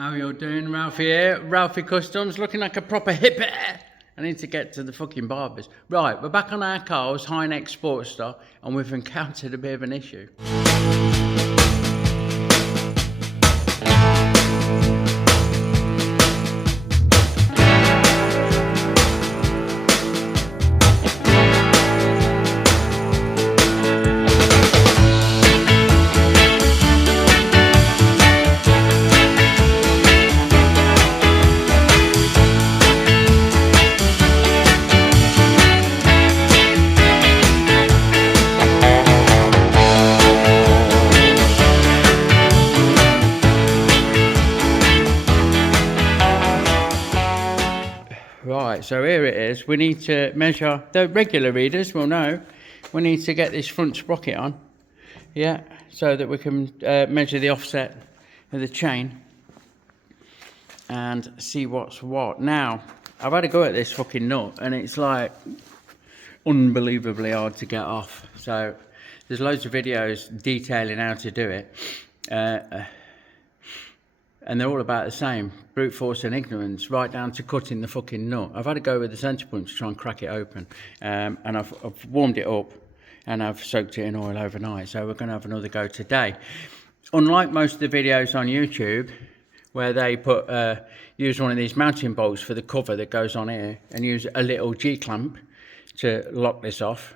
How you doing? Ralfy here, Ralfy Customs, looking like a proper hippie. I need to get to the fucking barbers. Right, we're back on our cars, high neck Sportster, and we've encountered a bit of an issue. Right, so here it is. We need to measure, the regular readers will know, we need to get this front sprocket on, yeah, so that we can measure the offset of the chain and see what's what. Now, I've had a go at this fucking nut and it's like unbelievably hard to get off. So there's loads of videos detailing how to do it. And they're all about the same, brute force and ignorance, right down to cutting the fucking nut. I've had a go with the centre punch to try and crack it open, and I've warmed it up and I've soaked it in oil overnight, so we're going to have another go today. Unlike most of the videos on YouTube, where they use one of these mounting bolts for the cover that goes on here, and use a little G-clamp to lock this off,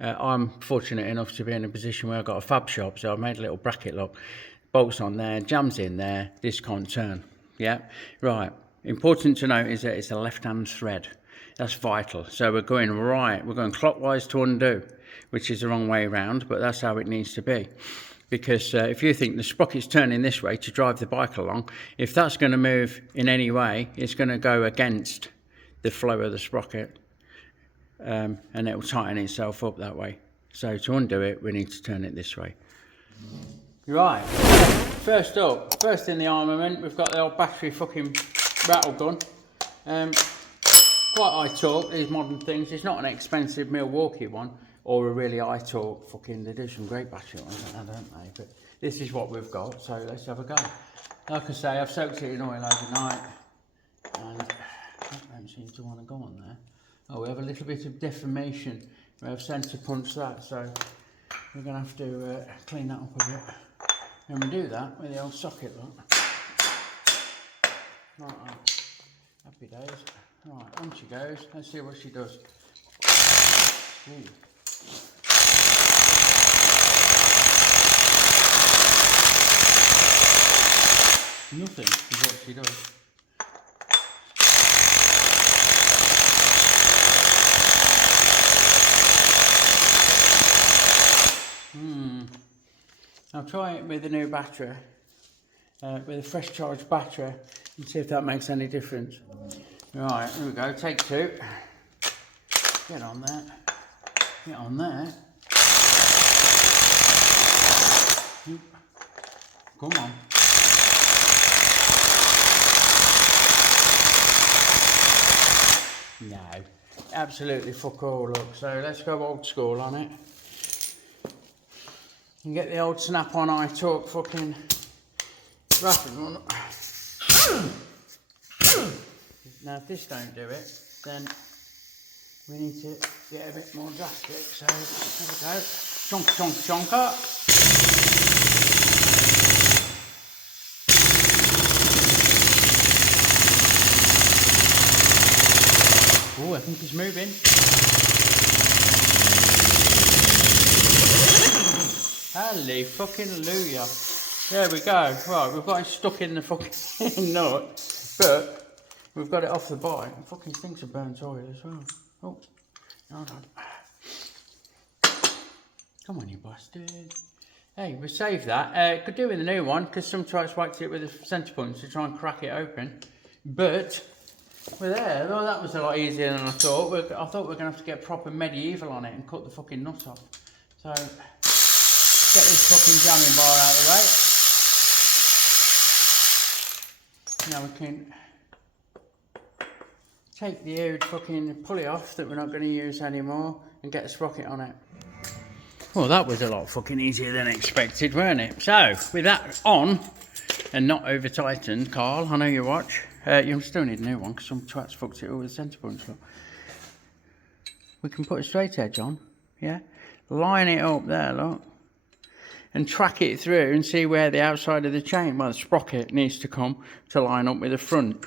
I'm fortunate enough to be in a position where I've got a fab shop, so I've made a little bracket lock. Bolts on there, jams in there, this can't turn. Yeah, right. Important to note is that it's a left-hand thread. That's vital. So we're going clockwise to undo, which is the wrong way around, but that's how it needs to be. Because if you think the sprocket's turning this way to drive the bike along, if that's going to move in any way, it's going to go against the flow of the sprocket, and it will tighten itself up that way. So to undo it, we need to turn it this way. Right, first in the armament, we've got the old battery fucking rattle gun. Quite high torque, these modern things. It's not an expensive Milwaukee one, or a really high torque fucking, they do some great battery ones, don't they? But this is what we've got, so let's have a go. Like I say, I've soaked it in oil overnight, and that don't seem to want to go on there. Oh, we have a little bit of deformation. We have centre punch that, so we're going to have to clean that up a bit. And we do that with the old socket, look. Right, happy days. Right, on she goes. Let's see what she does. Ooh. Nothing is what she does. I'll try it with a new battery, with a fresh charged battery, and see if that makes any difference. Right, here we go, take two. Get on there. Get on there. Come on. No, absolutely fuck all, look. So let's go old school on it. And get the old snap-on high torque fucking wrapping one. Now if this don't do it, then we need to get a bit more drastic. So there we go. Chonk, chonk, chonker. Oh, I think he's moving. Holy fucking hallelujah. There we go. Right, we've got it stuck in the fucking nut, but we've got it off the bike. It fucking stinks of burnt oil as well. Oh, hold on. Come on, you bastard. Hey, we saved that. Could do with a new one, because some trikes whacked it with a centre punch to try and crack it open. But we're there. Oh, that was a lot easier than I thought. I thought we were going to have to get proper medieval on it and cut the fucking nut off. So get this fucking jamming bar out of the way. Now we can take the old fucking pulley off that we're not going to use anymore and get a sprocket on it. Well, that was a lot fucking easier than expected, weren't it? So, with that on, and not over tightened, Carl. I know you watch. You still need a new one because some twats fucked it all with centre points. Look. We can put a straight edge on, yeah? Line it up there, look. And track it through and see where the outside of the chain, well, the sprocket needs to come to line up with the front.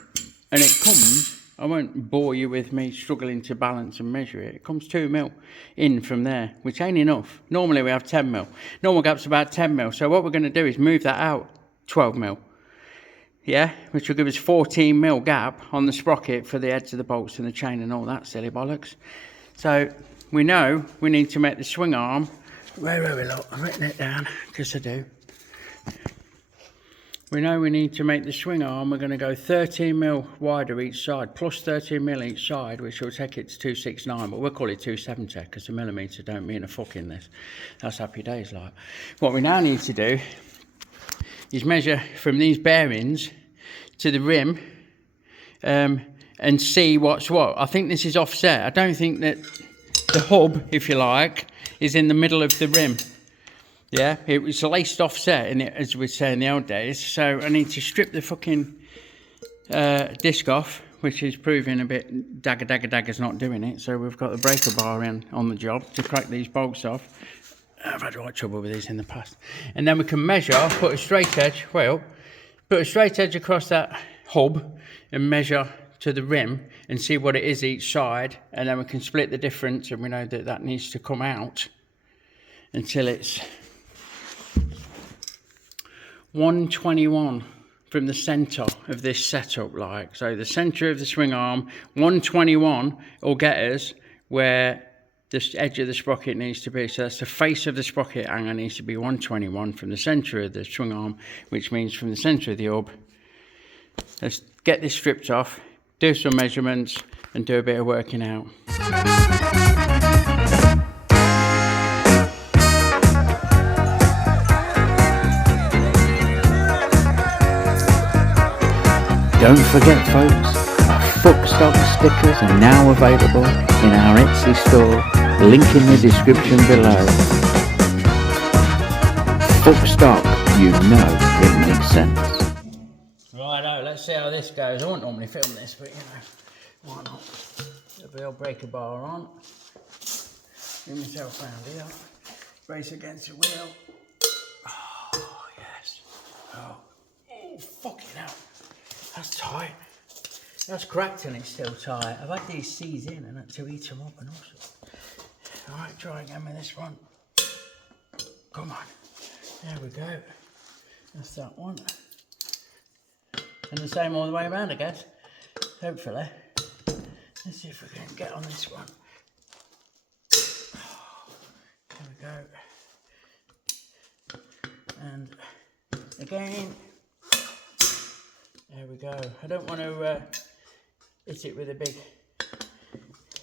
And it comes, I won't bore you with me struggling to balance and measure it. It comes 2 mil in from there, which ain't enough. Normally we have 10 mil. Normal gap's about 10 mil. So what we're going to do is move that out 12 mil. Yeah, which will give us 14 mil gap on the sprocket for the heads of the bolts and the chain and all that silly bollocks. So we know we need to make the swing arm. Where are we, look? I've written it down, because I do. We know we need to make the swing arm. We're going to go 13 mil wider each side, plus 13 mil each side, which will take it to 269, but we'll call it 270, because a millimetre don't mean a fuck in this. That's happy days, like. What we now need to do is measure from these bearings to the rim, and see what's what. I think this is offset. I don't think that the hub, if you like, is in the middle of the rim. Yeah, it was laced offset in it, as we'd say in the old days. So I need to strip the fucking disc off, which is proving a bit dagger's not doing it. So we've got the breaker bar in on the job to crack these bolts off. I've had a lot of trouble with these in the past. And then we can measure, put a straight edge, put a straight edge across that hub and measure to the rim and see what it is each side, and then we can split the difference, and we know that that needs to come out until it's 121 from the center of this setup, like. So the center of the swing arm, 121 will get us where the edge of the sprocket needs to be. So that's the face of the sprocket hanger needs to be 121 from the center of the swing arm, which means from the center of the hub. Let's get this stripped off, do some measurements and do a bit of working out. Don't forget folks, our Fuckstock stickers are now available in our Etsy store, link in the description below. Fuckstock, you know it makes sense. Righto, let's see how this goes. I won't normally film this, but you know, why not? There'll be a breaker bar on. Bring myself round here. Brace against the wheel. Oh, yes. Oh, fucking hell. That's tight. That's cracked and it's still tight. I've had these C's in and had to eat them up and all sorts. Alright, try again with this one. Come on. There we go. That's that one. And the same all the way around, I guess. Hopefully. Let's see if we can get on this one. There we go. And again. There we go. I don't want to hit it with a big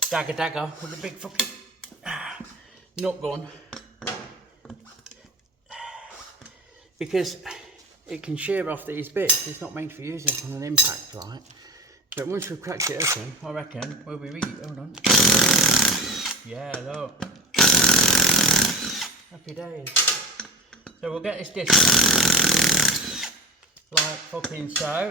dagger with a big fucking nut gun, because it can shear off these bits. It's not made for using on an impact, right? But once we've cracked it open, I reckon we'll be really. Hold on. Yeah, look. Happy days. So we'll get this disc like fucking so.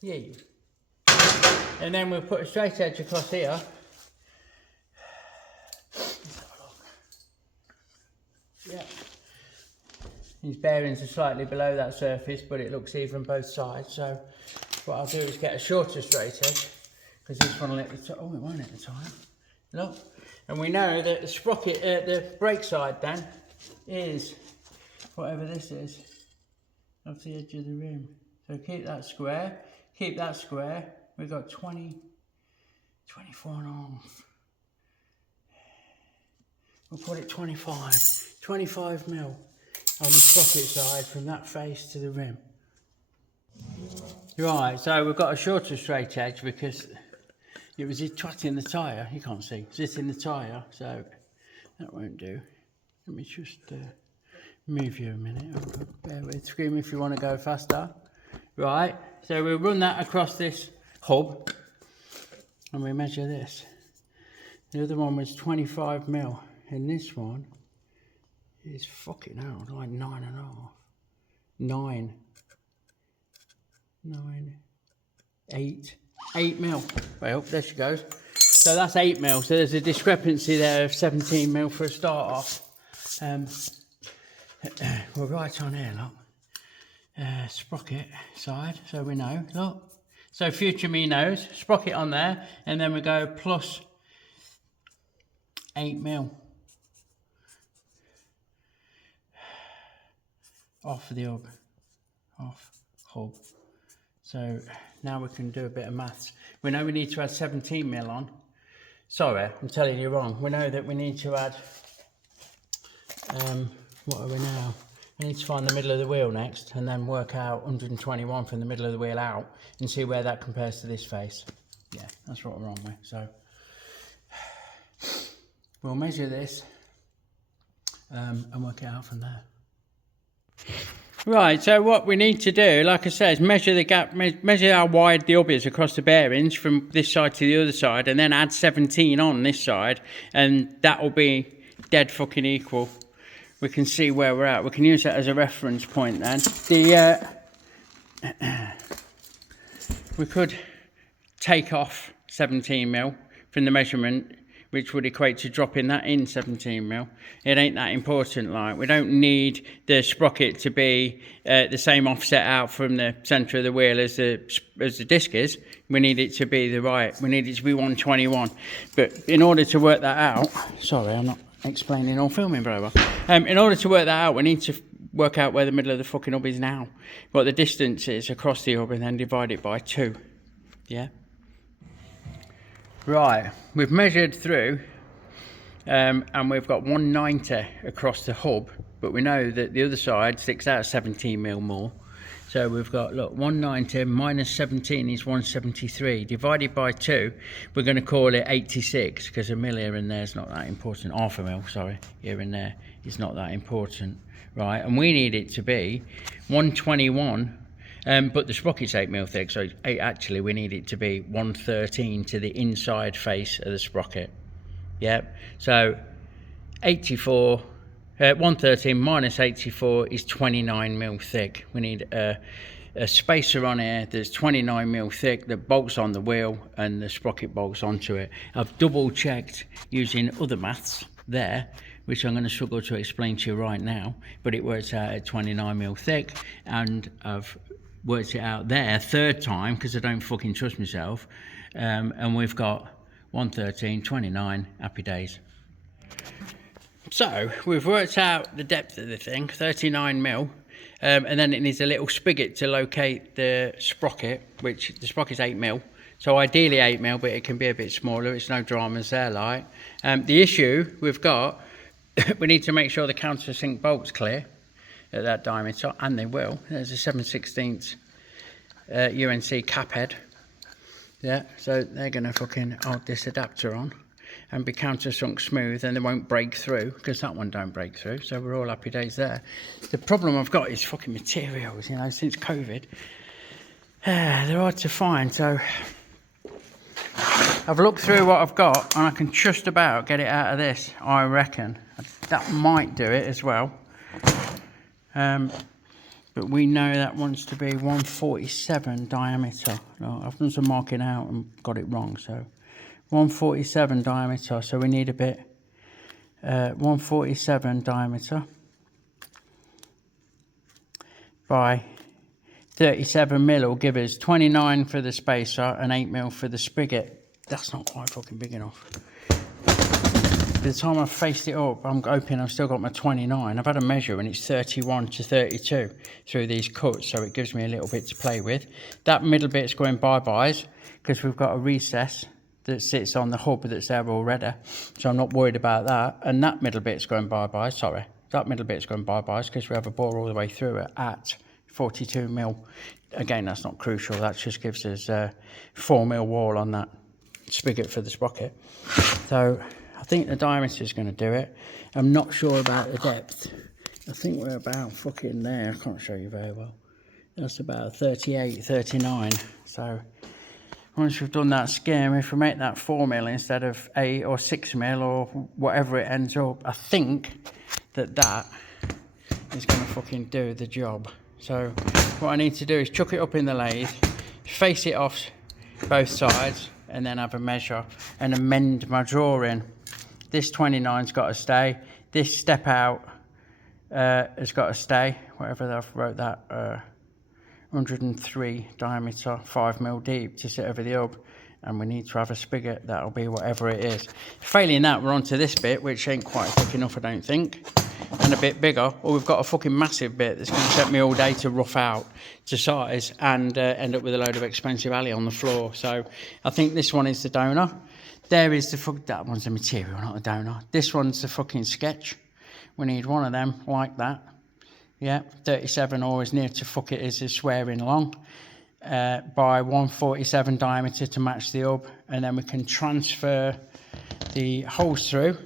Yeah. And then we'll put a straight edge across here. Yeah. These bearings are slightly below that surface, but it looks even both sides. So what I'll do is get a shorter straight edge, because this one will hit the top. Oh, it won't hit the time. Look. And we know that the sprocket, the brake side then, is whatever this is, off the edge of the rim. So keep that square, keep that square. We've got 24 and a half. We'll put it 25 mil on the sprocket side from that face to the rim. Right, so we've got a shorter straight edge because it was twatting the tyre. You can't see, it's in the tyre, so that won't do. Let me just move you a minute. Bear with, scream if you want to go faster. Right, so we'll run that across this hub and we measure this. The other one was 25 mil and this one is fucking hell, like 9.5. 9. 8 mil. Well, there she goes. So that's 8 mil. So there's a discrepancy there of 17 mil for a start off. We're right on here, look. Sprocket side, so we know, look. So future me knows, sprocket on there, and then we go plus 8 mil off the hub, So now we can do a bit of maths. We know we need to add 17 mil on. Sorry, I'm telling you wrong. We know that we need to add, what are we now? I need to find the middle of the wheel next and then work out 121 from the middle of the wheel out and see where that compares to this face. Yeah, that's what we're on with. So we'll measure this and work it out from there. Right, so what we need to do, like I said, is measure the gap, measure how wide the hub is across the bearings from this side to the other side, and then add 17 on this side, and that will be dead fucking equal. We can see where we're at. We can use that as a reference point then. We could take off 17 mil from the measurement, which would equate to dropping that in 17 mil. It ain't that important, like, we don't need the sprocket to be the same offset out from the centre of the wheel as the disc is. We need it to be we need it to be 121. But in order to work that out, sorry, I'm not explaining or filming very well. In order to work that out, we need to work out where the middle of the fucking hub is now, what the distance is across the hub, and then divide it by 2. Yeah? Right, we've measured through and we've got 190 across the hub, but we know that the other side sticks out 17 mil more. So we've got, look, 190 minus 17 is 173. Divided by 2, we're going to call it 86, because a mil here and there is not that important. Half a mil, sorry, here and there is not that important. Right, and we need it to be 121. But the sprocket's 8 mil thick, so actually we need it to be 113 to the inside face of the sprocket. Yep. So 113 minus 84 is 29 mil thick. We need a spacer on here that's 29 mil thick that bolts on the wheel and the sprocket bolts onto it. I've double checked using other maths there, which I'm going to struggle to explain to you right now, but it works out at 29 mil thick, and I've worked it out there third time because I don't fucking trust myself, and we've got 113, 29, happy days. So we've worked out the depth of the thing, 39 mil, and then it needs a little spigot to locate the sprocket, which the sprocket's 8 mil, so ideally 8 mil, but it can be a bit smaller. It's no dramas there, like. The issue we've got, we need to make sure the countersink bolt's clear at that diameter, and they will. There's a 7/16 UNC cap head. Yeah, so they're going to fucking hold this adapter on and be countersunk smooth, and they won't break through, because that one don't break through, so we're all happy days there. The problem I've got is fucking materials, you know, since COVID. They're hard to find, so I've looked through what I've got, and I can just about get it out of this, I reckon. That might do it as well. But we know that wants to be 147 diameter. No, I've done some marking out and got it wrong, so 147 diameter, so we need a bit 147 diameter by 37 mil will give us 29 for the spacer and 8 mil for the spigot. That's not quite fucking big enough. By the time I've faced it up, I'm hoping I've still got my 29. I've had a measure and it's 31 to 32 through these cuts, so it gives me a little bit to play with. That middle bit's going bye-byes because we've got a recess that sits on the hub that's there already, so I'm not worried about that. And that middle bit's going bye-byes, sorry. That middle bit's going bye-byes because we have a bore all the way through it at 42 mil. Again, that's not crucial. That just gives us 4 mil wall on that spigot for the sprocket. So I think the diameter is going to do it. I'm not sure about the depth. I think we're about fucking there. I can't show you very well. That's about 38, 39. So once we've done that skim, if we make that 4mm instead of 8 or 6mm or whatever it ends up, I think that is going to fucking do the job. So what I need to do is chuck it up in the lathe, face it off both sides, and then have a measure and amend my drawing. This 29's got to stay. This step out has got to stay. Whatever I've wrote that, 103 diameter, 5mm deep to sit over the hub. And we need to have a spigot. That'll be whatever it is. Failing that, we're onto this bit, which ain't quite thick enough, I don't think. And a bit bigger, or we've got a fucking massive bit that's going to take me all day to rough out to size and end up with a load of expensive alley on the floor. So I think this one is the donor. There is that one's the material, not the donor. This one's the fucking sketch. We need one of them like that. Yeah, 37 or as near to fuck it is swearing long. By 147 diameter to match the hub, and then we can transfer the holes through,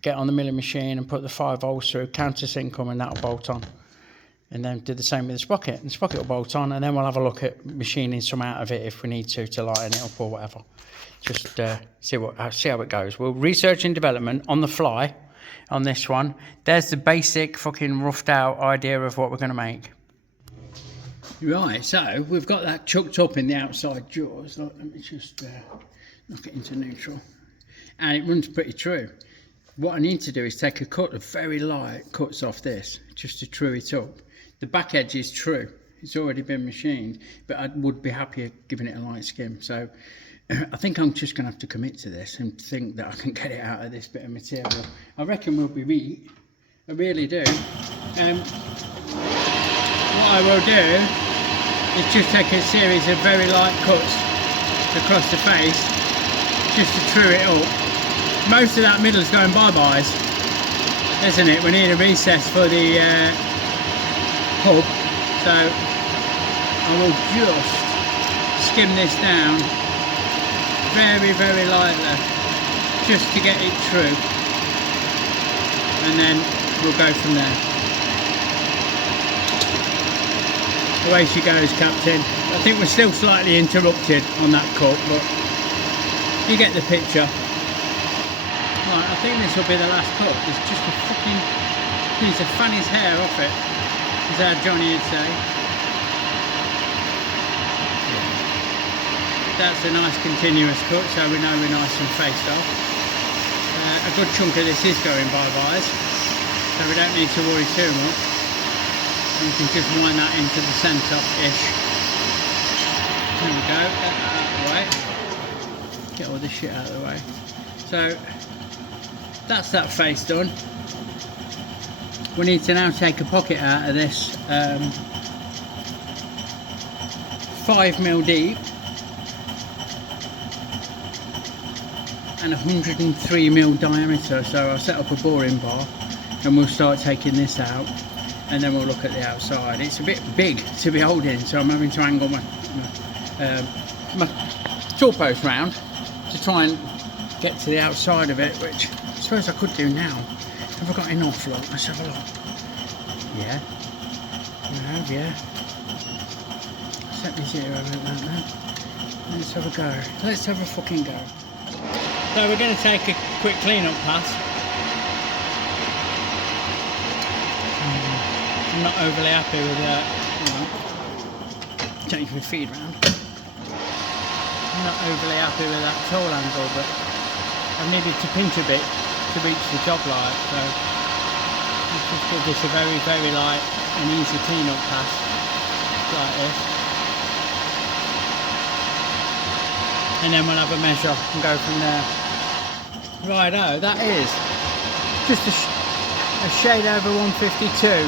get on the milling machine and put the 5 holes through, countersink them, and that'll bolt on. And then do the same with the sprocket, and the sprocket will bolt on, and then we'll have a look at machining some out of it if we need to lighten it up or whatever. Just see how it goes. We'll research and development on the fly on this one. There's the basic fucking roughed out idea of what we're going to make. Right, so we've got that chucked up in the outside jaws. Let me just knock it into neutral. And it runs pretty true. What I need to do is take a cut of very light cuts off this, just to true it up. The back edge is true. It's already been machined, but I would be happier giving it a light skim. So I think I'm just going to have to commit to this and think that I can get it out of this bit of material. I reckon we'll be beat. I really do. What I will do is just take a series of very light cuts across the face just to true it up. Most of that middle is going bye-byes, isn't it? We need a recess for the hub, so I will just skim this down very, very lightly just to get it true, and then we'll go from there. Away she goes, Captain. I think we're still slightly interrupted on that cut, but you get the picture. Right, I think this will be the last cut. It's just a fucking piece of fanny's hair off it, as our Johnny would say. That's a nice continuous cut, so we know we're nice and faced off. A good chunk of this is going bye-byes, so we don't need to worry too much. You can just wind that into the centre-ish. There we go, get that out of the way. Get all this shit out of the way. So, that's that face done. We need to now take a pocket out of this 5mm deep and 103mm diameter. So I'll set up a boring bar and we'll start taking this out. And then we'll look at the outside. It's a bit big to be holding, so I'm having to angle my tool post round to try and get to the outside of it, which I suppose I could do now. Have I got enough? Look, let's have a look. Yeah, I have, yeah. Set me 0 like that now. Let's have a go. Let's have a fucking go. So we're going to take a quick clean-up pass. I'm not overly happy with that, take your feed round. I'm not overly happy with that tool angle, but I needed to pinch a bit to reach the job light, so let's just give this a very, very light and easy clean-up pass, like this. And then we'll have a measure and go from there. Righto, that is just a shade over 152.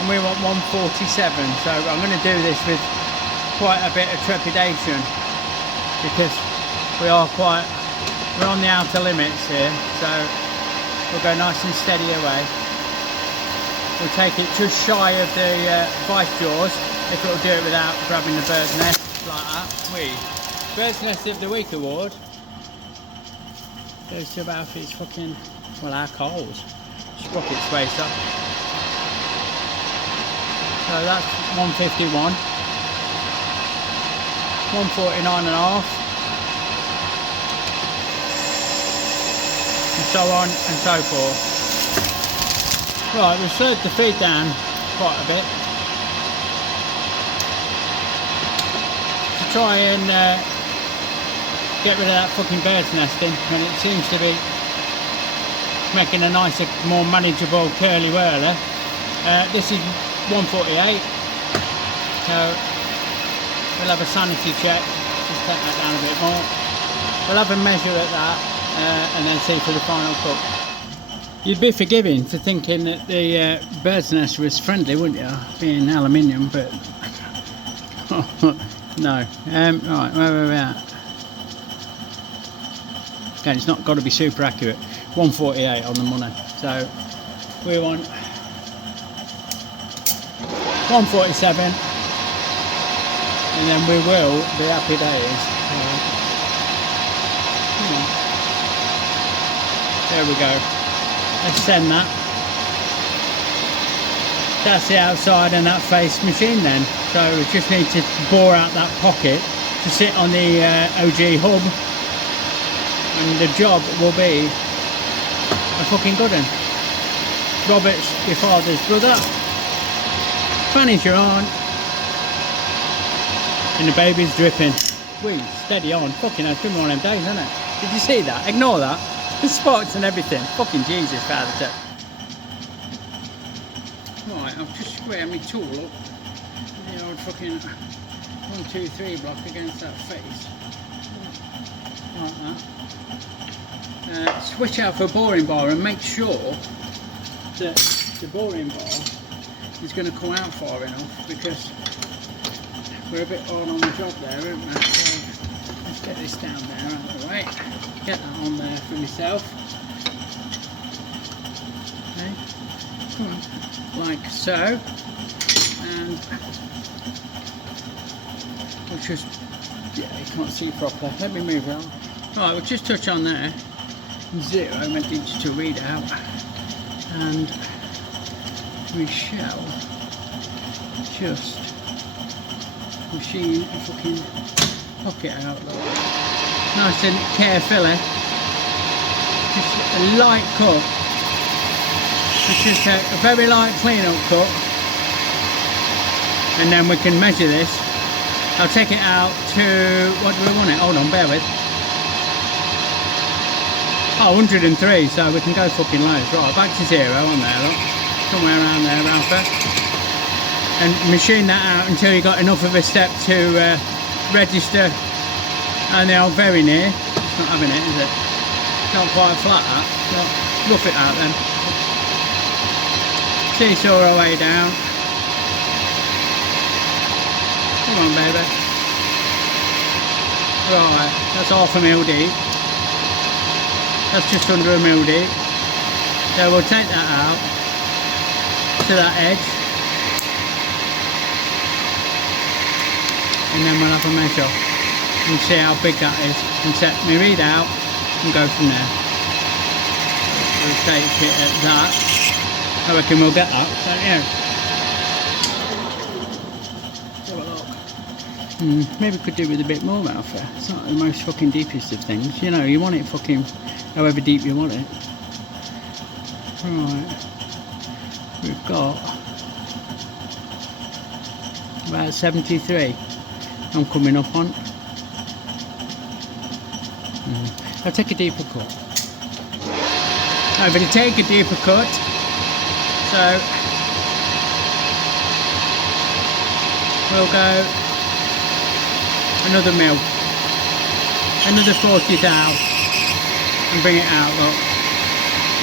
And we want 147, so I'm going to do this with quite a bit of trepidation because we're on the outer limits here, so we'll go nice and steady away. We'll take it just shy of the vice jaws if it'll do it without grabbing the bird's nest like that. Bird's Nest of the Week award goes to about his fucking, well, our Coles sprocket spacer. So that's 151. 149.5, and so on and so forth. Right, we've slowed the feed down quite a bit to try and get rid of that fucking bird's nesting, and it seems to be making a nicer, more manageable curly whirler. This is 148, so we'll have a sanity check, just take that down a bit more. We'll have a measure at that and then see for the final cut. You'd be forgiving for thinking that the bird's nest was friendly, wouldn't you, being aluminium, but no. Right, where are we at? Again, it's not got to be super accurate. 148 on the money, so we want 147, and then we will be happy days. There we go. Let's send that. That's the outside and that face machine then. So we just need to bore out that pocket to sit on the OG hub, and the job will be a fucking good one. Robert's your father's brother. Fanny's your aunt. And the baby's dripping. Wee, steady on. Fucking hell, it's been one of them days, hasn't it? Did you see that? Ignore that. The spots and everything. Fucking Jesus, father. Right, I've just squared my tool up. The old fucking 1, 2, 3 block against that face. Like that. Switch out for a boring bar and make sure that the boring bar is going to come out far enough, because we're a bit hard on the job there, aren't we? So let's get this down there out of the way. Get that on there for myself. Okay. Come on. Like so. And we'll just, yeah, you can't see properly. Let me move it on. Right, we'll just touch on there. 0 meant to read out, and we shall just machine a fucking pocket out, nice and carefully, just a light cut. It's just a very light clean up cut, and then we can measure this. I'll take it out to, what do we want it? Hold on, bear with. Oh, 103, so we can go fucking low. Right, back to 0 on there, look. Somewhere around there, Ralphy. And machine that out until you got enough of a step to register. And they are very near. It's not having it, is it? It's not quite flat, that. So rough it out then. Seesaw our way down. Come on, baby. Right, that's half a mil deep. That's just under a mil deep. So we'll take that out to that edge, and then we'll have a measure and see how big that is, and set my read out and go from there. We'll take it at that. I reckon we'll get that, don't you? Maybe we could do with a bit more, Ralphy. It's not the most fucking deepest of things, you know, you want it fucking however deep you want it. Right, we've got about 73 I'm coming up on. I'll take a deeper cut. I'm going to take a deeper cut, so we'll go another mil, another 40 thou, and bring it out, look,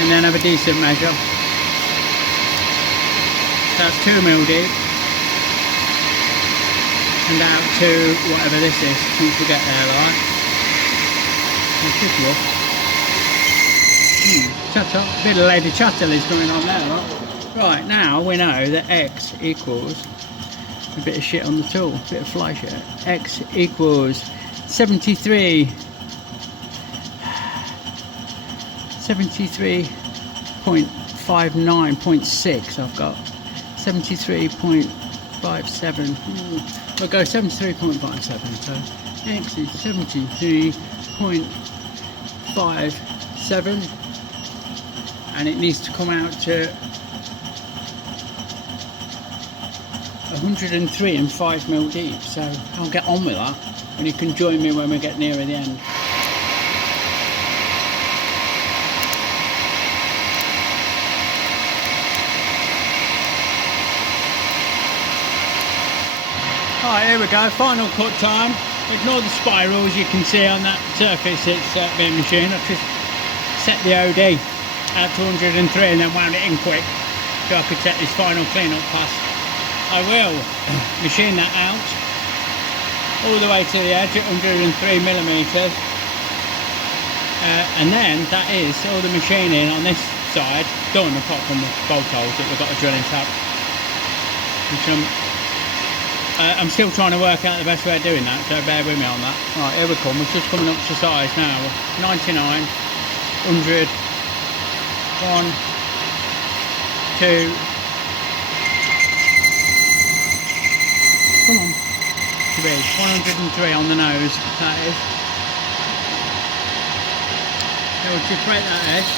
and then have a decent measure. That's 2 mil deep, and out to whatever this is, once we get there, like. That's just rough. Chattel, a bit of Lady Chattel is going on there, look. Right, now we know that X equals a bit of shit on the tool, a bit of fly shit. X equals 73.59.6 I've got. 73.59 .57. We'll go 73.57. So X is 73.57, and it needs to come out to 103 and 5mm deep. So I'll get on with that, and you can join me when we get nearer the end. Right, here we go, final cut time. Ignore the spirals you can see on that surface it's being machined. I've just set the OD out to 103 and then wound it in quick so I could take this final clean-up pass. I will machine that out all the way to the edge at 103mm, and then that is all the machining on this side done, apart from the bolt holes that we've got to drill in tab. I'm still trying to work out the best way of doing that, so bear with me on that. Right, here we come, we're just coming up to size now. 99, 100, 1, 2, come on, 3, 103 on the nose, that is. So we'll just break that edge.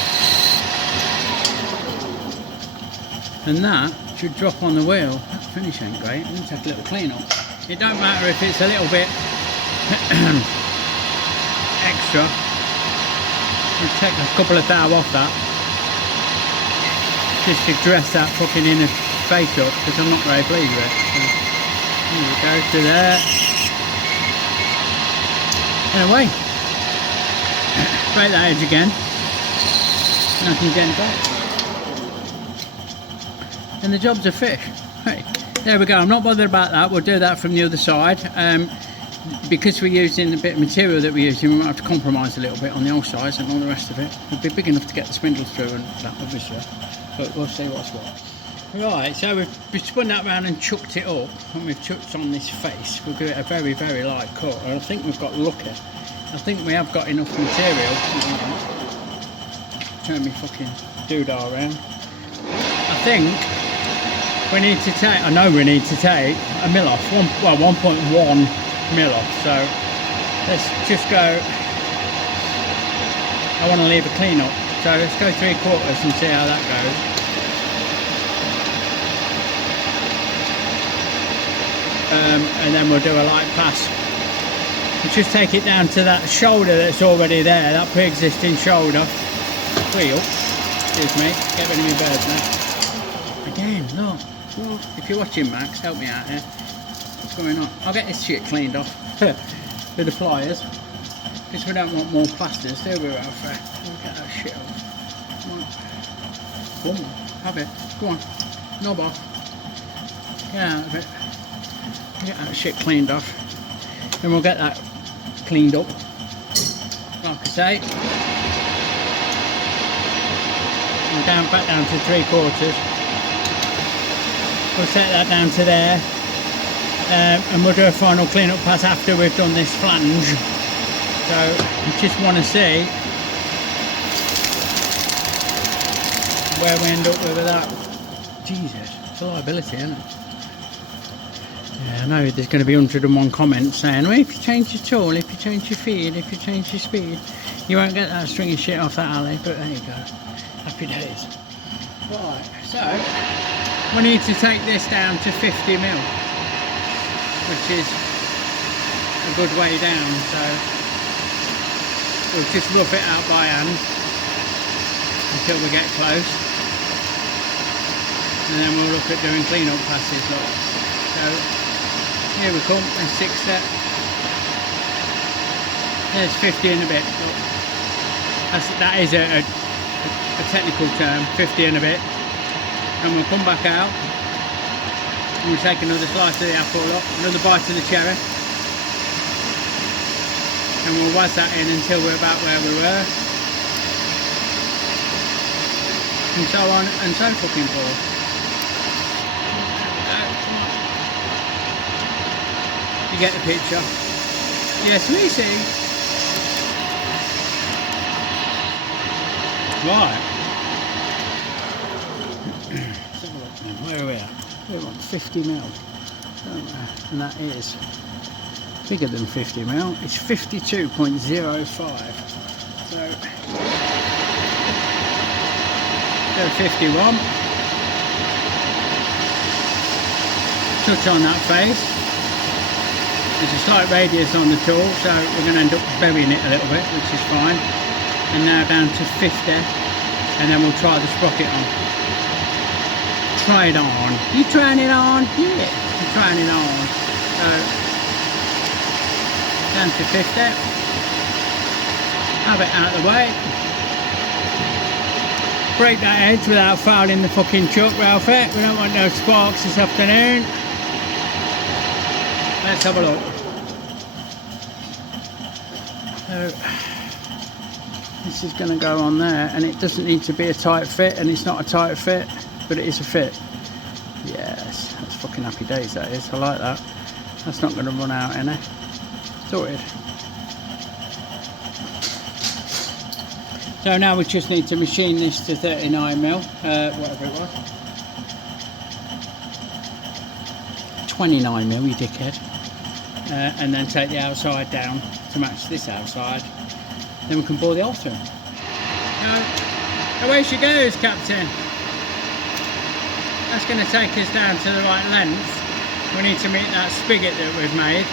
And that should drop on the wheel. That finish ain't great. We'll take a little clean up. It don't matter if it's a little bit extra. We'll take a couple of thou off that, just to dress that fucking inner face up, because I'm not very pleased with it. So, here we go to there. And away. Break that edge again. Nothing getting back. And the job's a fish. Hey, there we go. I'm not bothered about that. We'll do that from the other side. Because we're using the bit of material that we're using, we might have to compromise a little bit on the old size and all the rest of it. It'll be big enough to get the spindles through and that, obviously, but we'll see what's what. Right, so we've spun that round and chucked it up, and we've chucked on this face. We'll give it a very, very light cut, and I think we've got lucky. I think we have got enough material. Turn me fucking doodah around. I think we need to take, I know we need to take a mil off, 1.1 mil off, so let's just go, I want to leave a clean up, so let's go 3/4 and see how that goes. And then we'll do a light pass. We'll just take it down to that shoulder that's already there, that pre-existing shoulder wheel. Excuse me, get rid of my birds now. Again, look. If you're watching, Max, help me out here. What's going on? I'll get this shit cleaned off with the pliers, because we don't want more plasters, do we, Ralfy? We'll get that shit off. Come on, have it. Go on, knob off. Get out of it. Get that shit cleaned off. Then we'll get that cleaned up. Like I say, we're back down to 3/4. We'll set that down to there, and we'll do a final clean-up pass after we've done this flange. So I just want to see where we end up with that. Jesus, it's a liability, isn't it? Yeah, I know there's going to be 101 comments saying, well, if you change your tool, if you change your feed, if you change your speed, you won't get that stringy shit off that alley, but there you go. Happy days. Right, so we need to take this down to 50mm, which is a good way down, so we'll just rough it out by hand until we get close, and then we'll look at doing clean-up passes. Look. So here we come, there's 6 set, there's 50 and a bit. Look. That is a technical term, 50 and a bit. And we'll come back out and we'll take another slice of the apple, look, another bite of the cherry, and we'll waz that in until we're about where we were, and so on and so fucking forth. You get the picture? Yes, we see. Right. Where are we at? We're on 50mm. And that is bigger than 50 mil. It's 52.05. So go 51. Touch on that face. There's a slight radius on the tool, so we're going to end up burying it a little bit, which is fine. And now down to 50, and then we'll try the sprocket on. Try it on. You trying it on? Yeah, I'm trying it on. So down to 50. Have it out of the way. Break that edge without fouling the fucking chuck, Ralfy. We don't want no sparks this afternoon. Let's have a look. So this is going to go on there, and it doesn't need to be a tight fit, and it's not a tight fit, but it is a fit. Yes, that's fucking happy days, that is. I like that. That's not going to run out, innit? Sorted. So now we just need to machine this to 39 mil, whatever it was. 29 mil, you dickhead. And then take the outside down to match this outside. Then we can bore the hole through. Away she goes, Captain. That's going to take us down to the right length. We need to meet that spigot that we've made.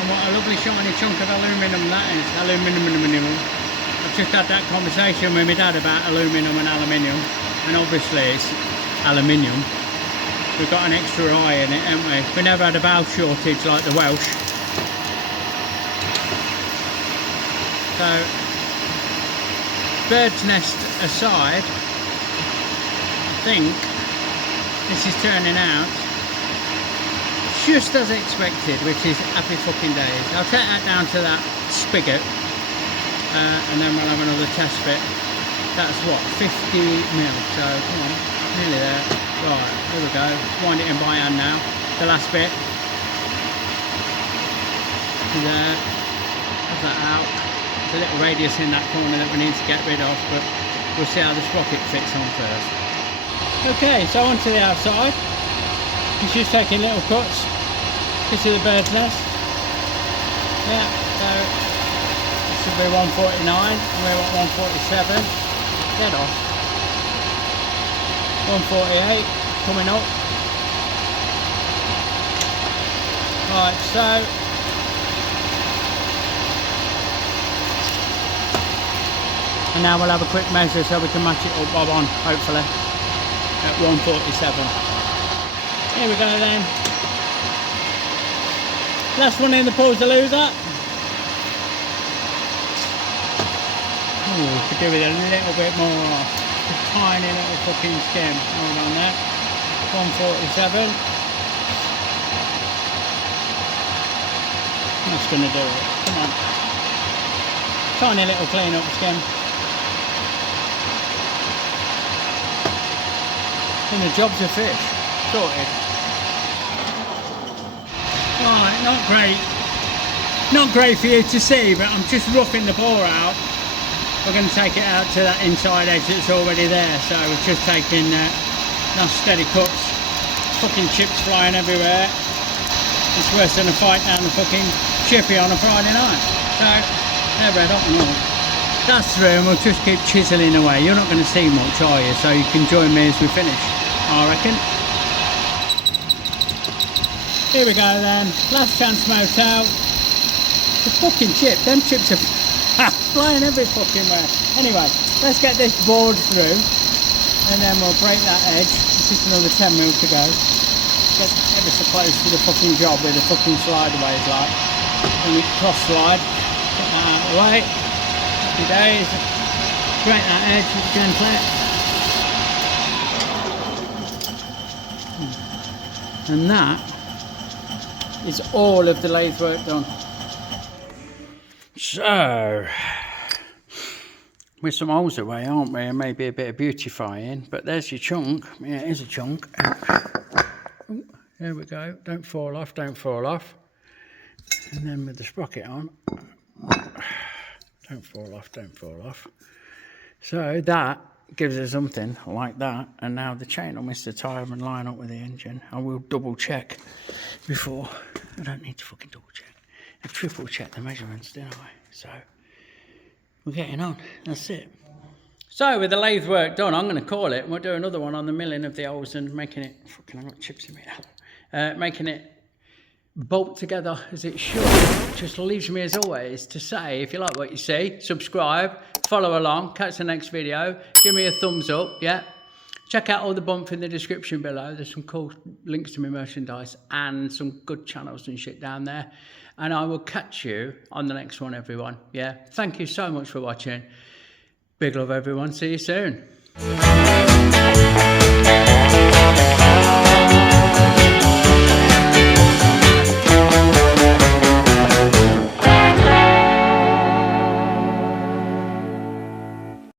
And what a lovely shiny chunk of aluminium that is. Aluminium. I've just had that conversation with my dad about aluminium and aluminium. And obviously it's aluminium. We've got an extra eye in it, haven't we? We never had a valve shortage like the Welsh. So, bird's nest aside, I think this is turning out just as expected, which is happy fucking days. I'll take that down to that spigot, and then we'll have another test fit. That's what, 50 mil, so come on, nearly there. Right, here we go. Wind it in by hand now. The last bit. There. Have that out. There's a little radius in that corner that we need to get rid of, but we'll see how the sprocket fits on first. Okay, so onto the outside. It's just taking little cuts. This is the bird's nest. Yeah, so this should be 149, and we're at 147. Get off. 148 coming up. Right, so and now we'll have a quick measure so we can match it up bob on, hopefully, at 147. Here we go then. Last one in the pool's the loser. Oh, could do with a little bit more. A tiny little fucking skim. Hold on there. 147. That's going to do it. Come on. Tiny little clean up skim. And the job's a fish. Sorted. Right, not great. Not great for you to see, but I'm just roughing the bore out. We're going to take it out to that inside edge that's already there, so we're just taking nice steady cuts. Fucking chips flying everywhere. It's worse than a fight down the fucking chippy on a Friday night. So they're red hot and all. That's through, and we'll just keep chiseling away. You're not going to see much, are you? So you can join me as we finish, I reckon. Here we go then. Last chance motel. The fucking chip. Them chips are flying every fucking way. Anyway, let's get this bored through, and then we'll break that edge. It's just another 10 mil to go. Get ever so close to the fucking job with the fucking slide away is like. And we cross slide. Get that out of the way. Happy days. Break that edge gently. And that is all of the lathe work done. So, we're some holes away, aren't we? And maybe a bit of beautifying, but there's your chunk. Yeah, it is a chunk. Ooh, there we go. Don't fall off, don't fall off. And then with the sprocket on, don't fall off, don't fall off. So that gives us something like that, and now the chain will miss the tyre and line up with the engine. I will double check before. I don't need to fucking double check. I triple check the measurements, didn't I? So we're getting on. That's it. So with the lathe work done, I'm going to call it. We'll do another one on the milling of the holes and making it. Fucking, I've got chips in me now. Making it bolt together as it should. Just leaves me as always to say, if you like what you see, subscribe, follow along, catch the next video, give me a thumbs up, yeah. Check out all the bump in the description below. There's some cool links to my merchandise and some good channels and shit down there. And I will catch you on the next one, everyone. Yeah. Thank you so much for watching. Big love, everyone. See you soon.